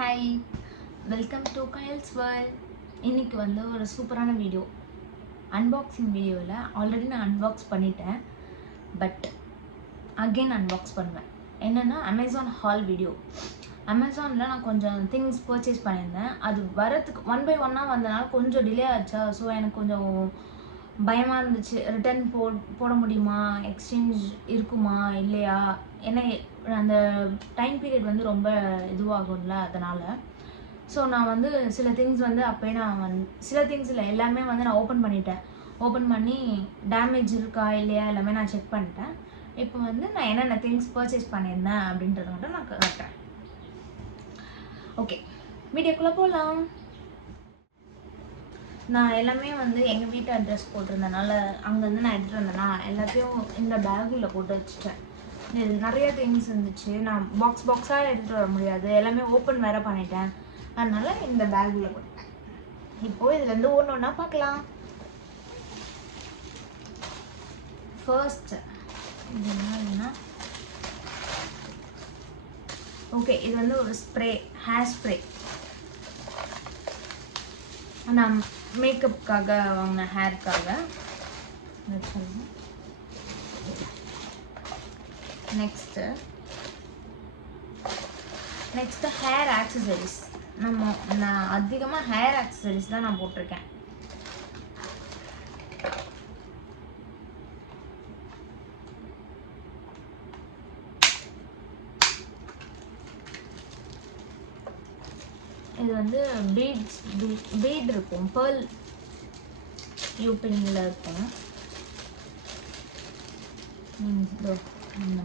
Hi, welcome to Giles world. இன்றைக்கி வந்து ஒரு சூப்பரான வீடியோ, அன்பாக்சிங் வீடியோவில் ஆல்ரெடி நான் அன்பாக்ஸ் பண்ணிட்டேன். பட் அகெயின் அன்பாக்ஸ் பண்ணுவேன். என்னென்னா அமேசான் ஹால் வீடியோ. அமேசானில் நான் கொஞ்சம் திங்ஸ் பர்ச்சேஸ் பண்ணியிருந்தேன். அது வரத்துக்கு 1 by 1 வந்தனால கொஞ்சம் டிலே ஆச்சா. ஸோ எனக்கு கொஞ்சம் பயமாக இருந்துச்சு. ரிட்டர்ன் போட முடியுமா, எக்ஸ்சேஞ்ச் இருக்குமா இல்லையா, ஏன்னா அந்த டைம் பீரியட் வந்து ரொம்ப இதுவாகும்ல, அதனால். ஸோ நான் வந்து சில திங்ஸ் வந்து அப்போயே நான் சில திங்ஸ் இல்லை, எல்லாமே வந்து நான் ஓப்பன் பண்ணிட்டேன். ஓப்பன் பண்ணி டேமேஜ் இருக்கா இல்லையா எல்லாமே நான் செக் பண்ணிட்டேன். இப்போ வந்து நான் என்னென்ன திங்ஸ் பர்ச்சேஸ் பண்ணியிருந்தேன் அப்படின்றத மட்டும் நான் காட்டுறேன். ஓகே, வீடியோக்குள்ளே போகலாம். நான் எல்லாமே வந்து எங்கள் வீட்டு அட்ரஸ் போட்டிருந்தனால அங்கேருந்து நான் எடுத்துகிட்டு வந்தேன்னா எல்லாத்தையும் இந்த பேக்கில் போட்டு வச்சுட்டேன். இது நிறைய திங்ஸ் இருந்துச்சு, நான் பாக்ஸாக எடுத்துகிட்டு வர முடியாது, எல்லாமே ஓப்பன் வேறு பண்ணிட்டேன். அதனால் இந்த பேக்கில் போட்டேன். இப்போது இதுலேருந்து ஒன்று ஒன்றா பார்க்கலாம். ஃபர்ஸ்ட் இது என்னன்னா, ஓகே, இது வந்து ஒரு ஸ்ப்ரே, ஹேர் ஸ்ப்ரே. நான் மேக்கப்புக்காக வாங்கின ஹேருக்காக. Next hair accessories. நான் அதிகமாக ஹேர் ஆக்சசரிஸ் தான் நான் போட்டிருக்கேன். இது வந்து பீட் இருக்கும், பேர்ல் யூபின்ல இருக்கும். இந்த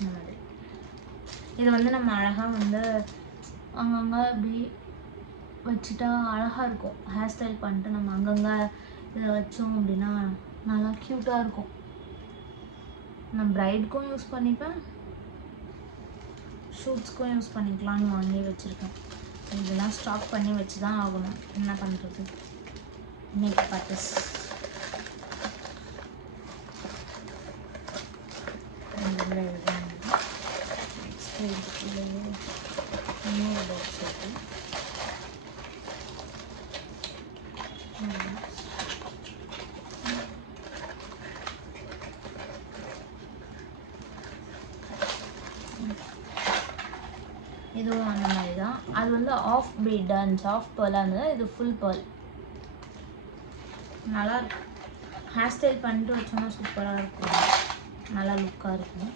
மாதிரி இது வந்து நம்ம அழகாக வந்து அங்கங்கே இப்படி வச்சுட்டா அழகாக இருக்கும். ஹேர் ஸ்டைல் பண்ணிட்டு நம்ம அங்கங்கே இதை வச்சோம் அப்படின்னா நல்லா க்யூட்டாக இருக்கும். நான் ப்ரைடுக்கும் யூஸ் பண்ணிப்பேன், ஷூட்ஸ்க்கும் யூஸ் பண்ணிக்கலாம்னு வாங்கி வச்சுருக்கேன். இதெல்லாம் ஸ்டாக் பண்ணி வச்சு தான் ஆகணும், என்ன பண்ணுறது. மேக்கப் ஆர்டிஸ்ட் இன்னொரு பாக்ஸ் இருக்கு. இதுவும் அந்த மாதிரி தான். அது வந்து ஆஃப் பீட் அண்ட் சாஃப்ட் பேர்லாக இருந்தது, இது ஃபுல் பேர்ல். நல்லா இருக்கும். ஹேர் ஸ்டைல் பண்ணிட்டு வச்சோன்னா சூப்பராக இருக்கும், நல்லா லுக்காக இருக்கும்.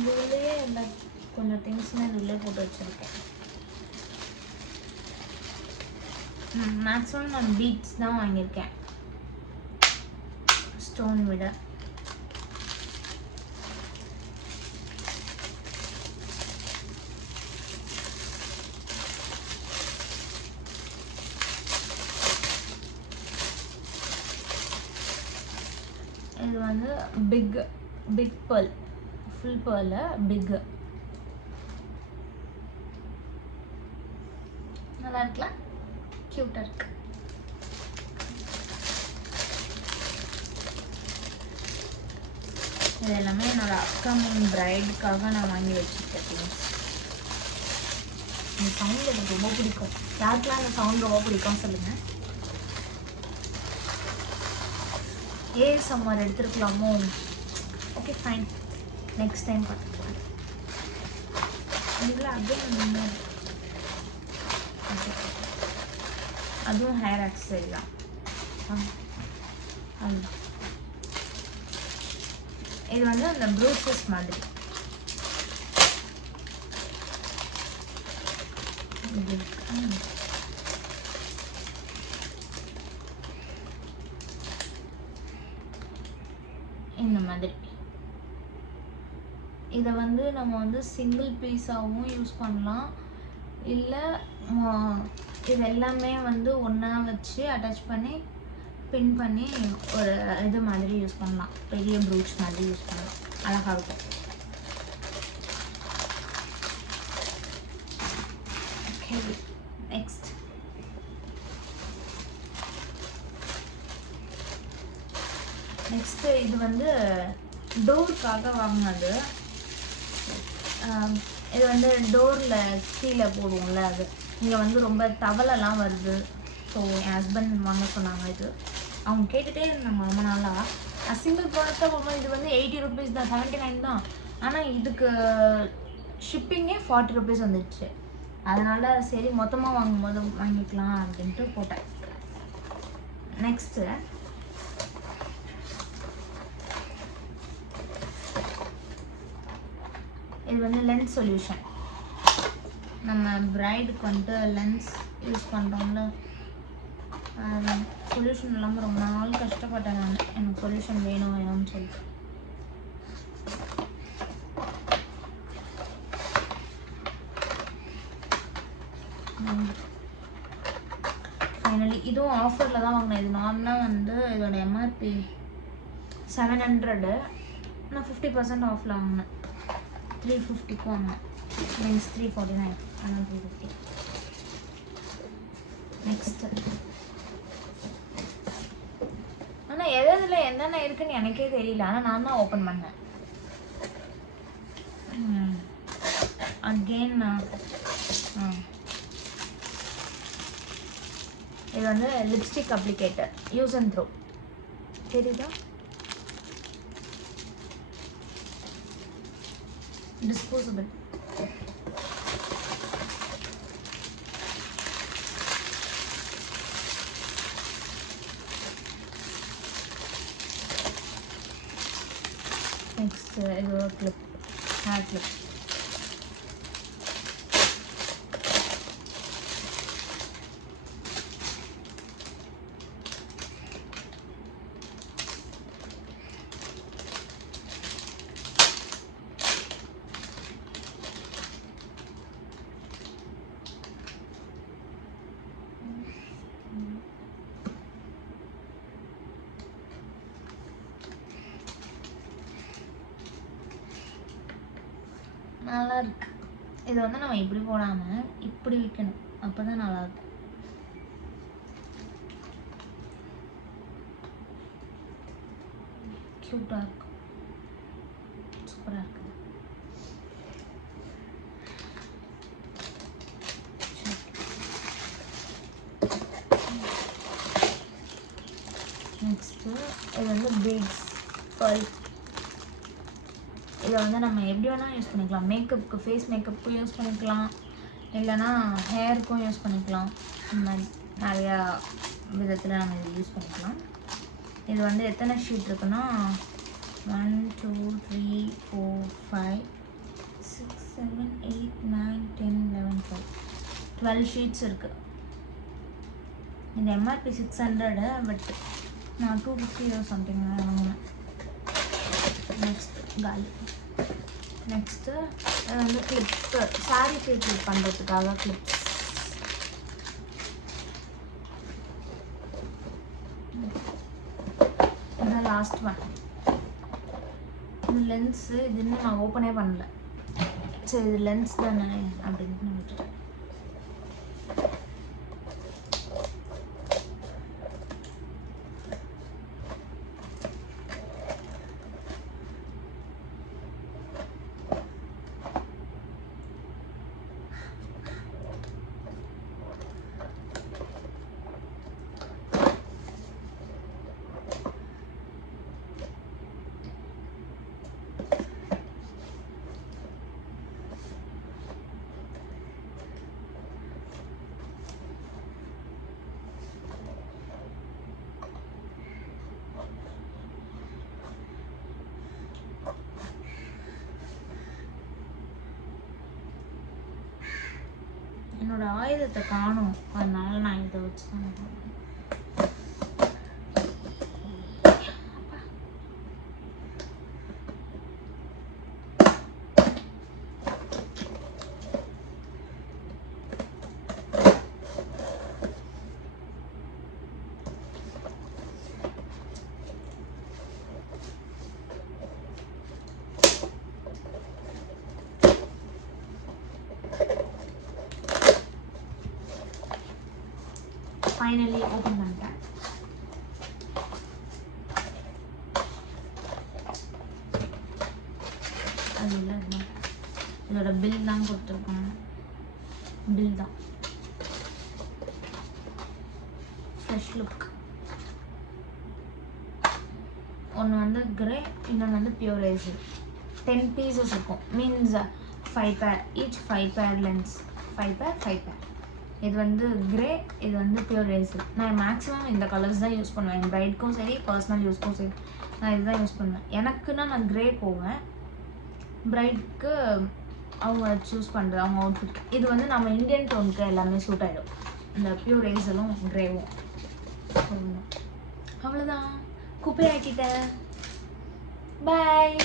இதுலேயே எல்லா கொஞ்சம் திங்ஸுமே இதுலேயே போட்டு வச்சுருக்கேன். மேக்ஸிமம் நான் பீட்ஸ் தான் வாங்கியிருக்கேன், ஸ்டோன் விட. இது வந்து பிக் பேர்ல், ஃபுல் பேர்ல பிக். நல்லா இருக்கலாம், க்யூட்டாக இருக்கு. இது எல்லாமே என்னோட அப்கமிங் பிரைடுக்காக நான் வாங்கி வச்சுருக்கேன் திங்ஸ். இந்த சவுண்ட் எனக்கு ரொம்ப பிடிக்கும். யாருக்கெல்லாம் இந்த சவுண்ட் ரொம்ப பிடிக்கும் சொல்லுங்கள். ASMR எடுத்துருக்கலாமோ? ஓகே ஃபைன், நெக்ஸ்ட் டைம் பார்த்துக்கலாம். இதில் அதுவும் ஹேர் ஆக்சசரி தான். அதுதான் இது வந்து அந்த ப்ரூச்சஸ் மாதிரி. இந்த மாதிரி இதை வந்து நம்ம வந்து சிங்கிள் பீஸாகவும் யூஸ் பண்ணலாம், இல்லை இது எல்லாமே வந்து ஒன்றா வச்சு அட்டாச் பண்ணி பின் பண்ணி ஒரு இது மாதிரி யூஸ் பண்ணலாம், பெரிய ப்ரூச் மாதிரி யூஸ் பண்ணலாம், அழகாக இருக்கும். ஓகே, நெக்ஸ்ட் நெக்ஸ்ட்டு இது வந்து டோருக்காக வாங்கினது. இது வந்து டோரில் கீழே போடுவோம்ல, அது இங்கே வந்து ரொம்ப தவளைலாம் வருது. ஸோ என் ஹஸ்பண்ட் வாங்க சொன்னாங்க. இது அவங்க கேட்டுகிட்டே இருந்தாங்க ரொம்ப நாளாக. சிங்கிள் ப்ராடக்டாக போகும்போது இது வந்து 80 ருபீஸ் தான், 79 தான். ஆனால் இதுக்கு ஷிப்பிங்கே 40 ருபீஸ் வந்துடுச்சு. அதனால் சரி மொத்தமாக வாங்கும்போது வாங்கிக்கலாம் அப்படின்ட்டு போட்டேன். நெக்ஸ்ட்டு இது வந்து லென்ஸ் சொல்யூஷன். நம்ம பிரைடுக்கு வந்துட்டு லென்ஸ் யூஸ் பண்ணுறோம்ல, சொல்யூஷன் இல்லாமல் ரொம்ப நாள் கஷ்டப்பட்டேன் நான். எனக்கு சொல்யூஷன் வேணும்னு சொல்லிட்டு. ஃபைனலி இதுவும் ஆஃபரில் தான் வாங்கினேன். இது நார்மலாக வந்து இதோட எம்ஆர்பி 700. நான் 50% ஆஃபில் வாங்கினேன். 350க்கு வாங்கினேன். மீன்ஸ் 349. ஆனால் 350. நெக்ஸ்ட்டு ஆனால் எதில் என்னென்ன இருக்குன்னு எனக்கே தெரியல. ஆனால் நான் தான் ஓப்பன் பண்ணேன். அகெயின் இது வந்து lipstick applicator, use and throw. தெரியுதா? டிஸ்போசபிள். நெக்ஸ்ட் இது ஒரு கிளிப், ஹேர் கிளிப். நல்லா இருக்கு. இது வந்து நம்ம இப்படி போடாமல் இப்படி வைக்கணும், அப்போ தான் நல்லாயிருக்கும். க்யூட்டாக இருக்கும், சூப்பராக இருக்கு. நெக்ஸ்ட்டு இது வந்து பீட்ஸ் பல். இதை வந்து நம்ம எப்படி வேணால் யூஸ் பண்ணிக்கலாம். மேக்கப்புக்கு, ஃபேஸ் மேக்கப்புக்கும் யூஸ் பண்ணிக்கலாம், இல்லைனா ஹேருக்கும் யூஸ் பண்ணிக்கலாம். இந்த மாதிரி நிறையா விதத்தில் நம்ம இதை யூஸ் பண்ணிக்கலாம். இது வந்து எத்தனை ஷீட் இருக்குன்னா 1 2 3 4 5 6 7 8 9 10 11 12 ஷீட்ஸ் இருக்குது. இந்த எம்ஆர்பி 600, பட் நான் 250 சம்திங் வாங்கினேன். நெக்ஸ்ட் காலி. நெக்ஸ்ட்டு வந்து கிளிப்பு, சாரீ கிளிப் பண்ணுறதுக்காக கிளிப்ஸ். இதுதான் லாஸ்ட் ஒன். இது லென்ஸு. இது இன்னும் நான் ஓப்பனே பண்ணல. சரி இது லென்ஸ் தானே அப்படின்ட்டு நான் விட்டுட்டேன். என்னோட ஆயுதத்தை காணும், அதனால நான் இதை வச்சு தான். ஃபைனலி ஓப்பன் பண்ணிட்டேன். இதோட பில் தான் கொடுத்துருக்காங்க. பில் தான். Fresh look. ஒன்று வந்து கிரே, இன்னொன்று வந்து பியூர் ரேசர். 10 பீசஸ் இருக்கும். மீன்ஸ் 5 பேர், ஈச் 5 பேர் லென்ஸ். 5 பேர். இது வந்து கிரே, இது வந்து பியூர் ரேசர். நான் மேக்ஸிமம் இந்த கலர்ஸ் தான் யூஸ் பண்ணுவேன். என் பிரைட்க்கும் சரி, பர்சனல் யூஸ்க்கும் சரி, நான் இதுதான் யூஸ் பண்ணுவேன். எனக்குன்னா நான் கிரே போவேன், பிரைட்க்கு அவங்க சூஸ் பண்ணுறது அவங்க அவுட்ஃபிட். இது வந்து நம்ம இந்தியன் டோனுக்கு எல்லாமே சூட் ஆகிடும், இந்த பியூர் ரேசரும் கிரேவும். அவ்வளோதான், குப்பையாக்கிட்டேன். பாய்.